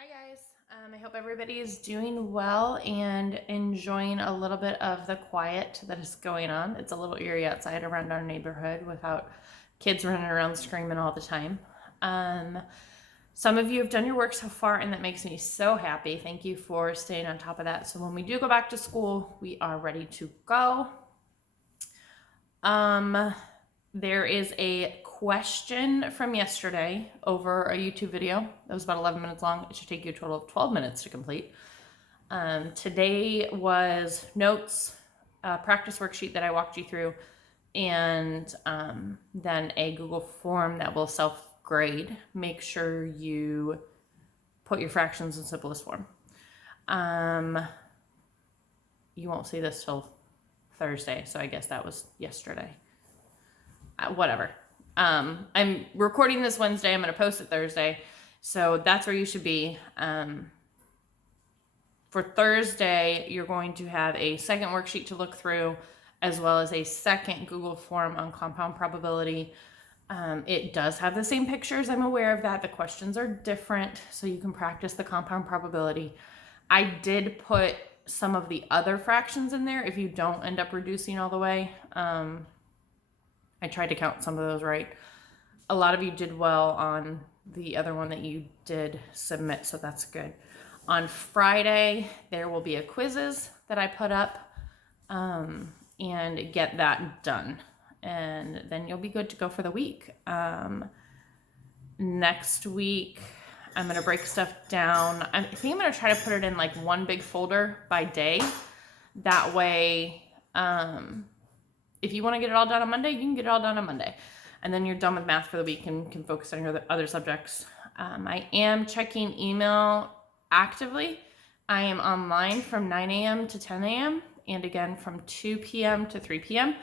Hi guys, I hope everybody is doing well and enjoying a little bit of the quiet that is going on. It's a little eerie outside around our neighborhood without kids running around screaming all the time. Some of you have done your work so far and that makes me so happy. Thank you for staying on top of that. So when we do go back to school, we are ready to go. There is a question from yesterday over a YouTube video that was about 11 minutes long. It should take you a total of 12 minutes to complete. Today was notes, a practice worksheet that I walked you through, and then a Google form that will self-grade. Make sure you put your fractions in simplest form. You won't see this till Thursday, so I guess that was yesterday. Whatever. I'm recording this Wednesday. I'm going to post it Thursday. So that's where you should be. For Thursday, you're going to have a second worksheet to look through, as well as a second Google form on compound probability. It does have the same pictures. I'm aware of that. The questions are different, so you can practice the compound probability. I did put some of the other fractions in there if you don't end up reducing all the way. I tried to count some of those right. A lot of you did well on the other one that you did submit, so that's good. On Friday, there will be a quizzes that I put up and get that done. And then you'll be good to go for the week. Next week, I'm going to break stuff down. I think I'm going to try to put it in like one big folder by day. That way, if you want to get it all done on Monday, you can get it all done on Monday. And then you're done with math for the week and can focus on your other subjects. I am checking email actively. I am online from 9 a.m. to 10 a.m. and again from 2 p.m. to 3 p.m.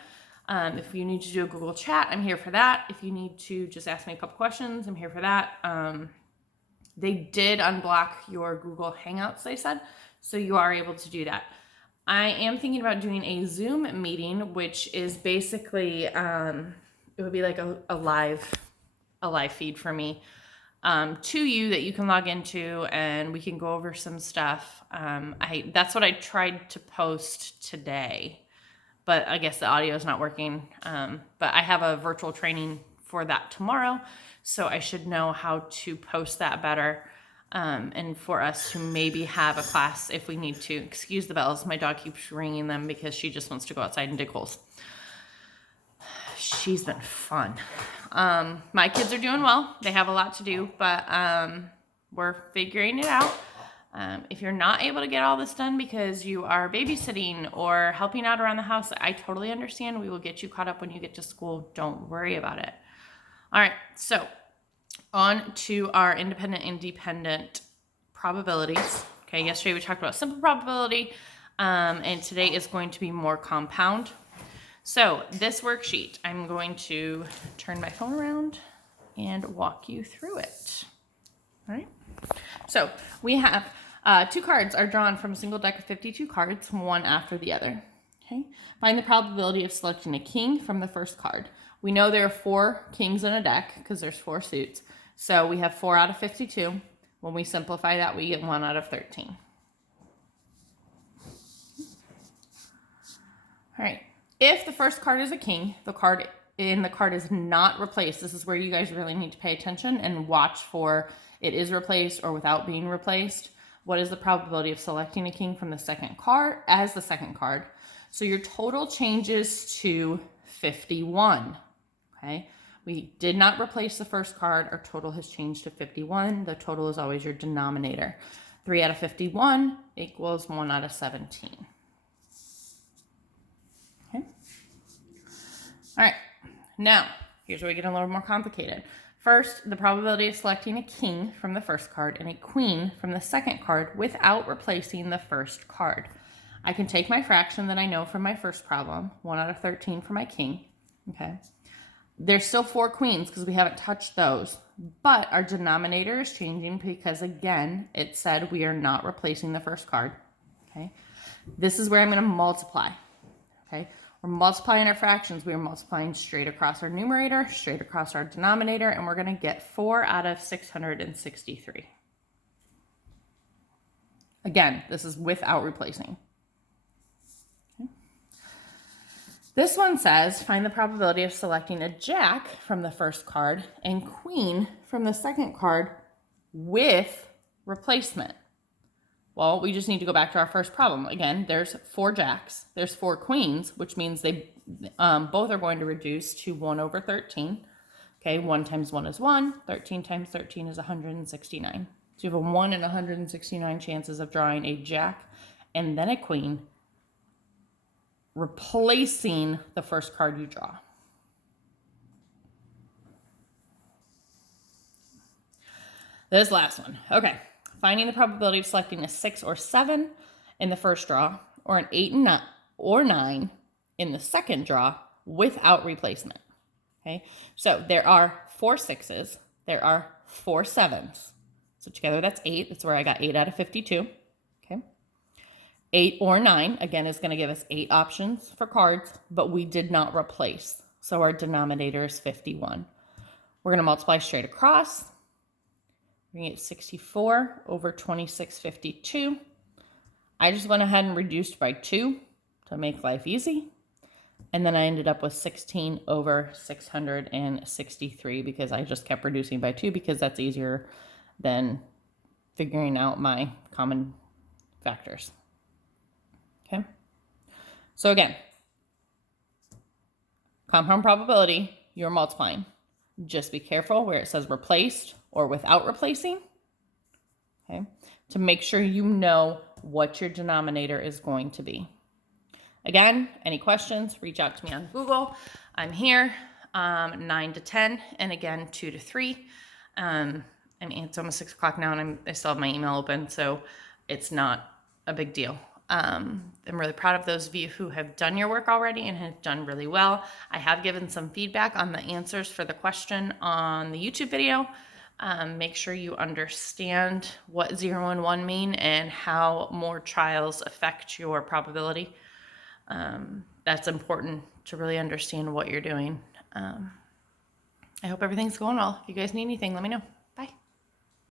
If you need to do a Google chat, I'm here for that. If you need to just ask me a couple questions, I'm here for that. They did unblock your Google Hangouts, they said, so you are able to do that. I am thinking about doing a Zoom meeting, which is basically, it would be like a live feed for me to you that you can log into and we can go over some stuff. That's what I tried to post today, but I guess the audio is not working. But I have a virtual training for that tomorrow, so I should know how to post that better. And for us to maybe have a class if we need to. Excuse the bells. My dog keeps ringing them because she just wants to go outside and dig holes. She's been fun. My kids are doing well. They have a lot to do, but we're figuring it out. If you're not able to get all this done because you are babysitting or helping out around the house, I totally understand. We will get you caught up when you get to school. Don't worry about it. All right, so on to our independent and dependent probabilities. Okay, yesterday we talked about simple probability, and today is going to be more compound. So this worksheet, I'm going to turn my phone around and walk you through it. All right, so we have two cards are drawn from a single deck of 52 cards, one after the other. Okay, find the probability of selecting a king from the first card. We know there are 4 kings in a deck because there's 4 suits. So we have 4 out of 52. When we simplify that, we get 1 out of 13. All right. If the first card is a king, the card is not replaced. This is where you guys really need to pay attention and watch for it is replaced or without being replaced. What is the probability of selecting a king from the second card as the second card? So your total changes to 51. Okay, we did not replace the first card. Our total has changed to 51. The total is always your denominator. 3 out of 51 equals 1 out of 17. Okay. All right, now here's where we get a little more complicated. First, the probability of selecting a king from the first card and a queen from the second card without replacing the first card. I can take my fraction that I know from my first problem, 1 out of 13 for my king, okay? There's still 4 queens because we haven't touched those, but our denominator is changing because, again, it said we are not replacing the first card, okay? This is where I'm going to multiply, okay? We're multiplying our fractions. We are multiplying straight across our numerator, straight across our denominator, and we're going to get 4 out of 663. Again, this is without replacing. Okay. This one says, find the probability of selecting a jack from the first card and queen from the second card with replacement. Well, we just need to go back to our first problem. Again, there's 4 jacks, there's 4 queens, which means they both are going to reduce to 1 over 13. Okay, 1 times 1 is 1, 13 times 13 is 169. So you have a 1 in 169 chances of drawing a jack and then a queen, replacing the first card you draw. This last one. Okay. Finding the probability of selecting a 6 or 7 in the first draw, or an 8 or 9 in the second draw without replacement. Okay, so there are 4 6s, there are 4 7s. So together that's 8. That's where I got 8 out of 52. Okay. 8 or 9, again, is going to give us 8 options for cards, but we did not replace. So our denominator is 51. We're going to multiply straight across. We're going to get 64 over 2652. I just went ahead and reduced by 2 to make life easy. And then I ended up with 16 over 663 because I just kept reducing by 2 because that's easier than figuring out my common factors. Okay. So again, compound probability, you're multiplying. Just be careful where it says replaced or without replacing, okay, to make sure you know what your denominator is going to be. Again, any questions, reach out to me on Google. I'm here 9 to 10 and again 2 to 3. I mean, it's almost 6 o'clock now and I still have my email open, so it's not a big deal. I'm really proud of those of you who have done your work already and have done really well. I have given some feedback on the answers for the question on the YouTube video. Make sure you understand what 0 and 1 mean and how more trials affect your probability. That's important to really understand what you're doing. I hope everything's going well. If you guys need anything, let me know.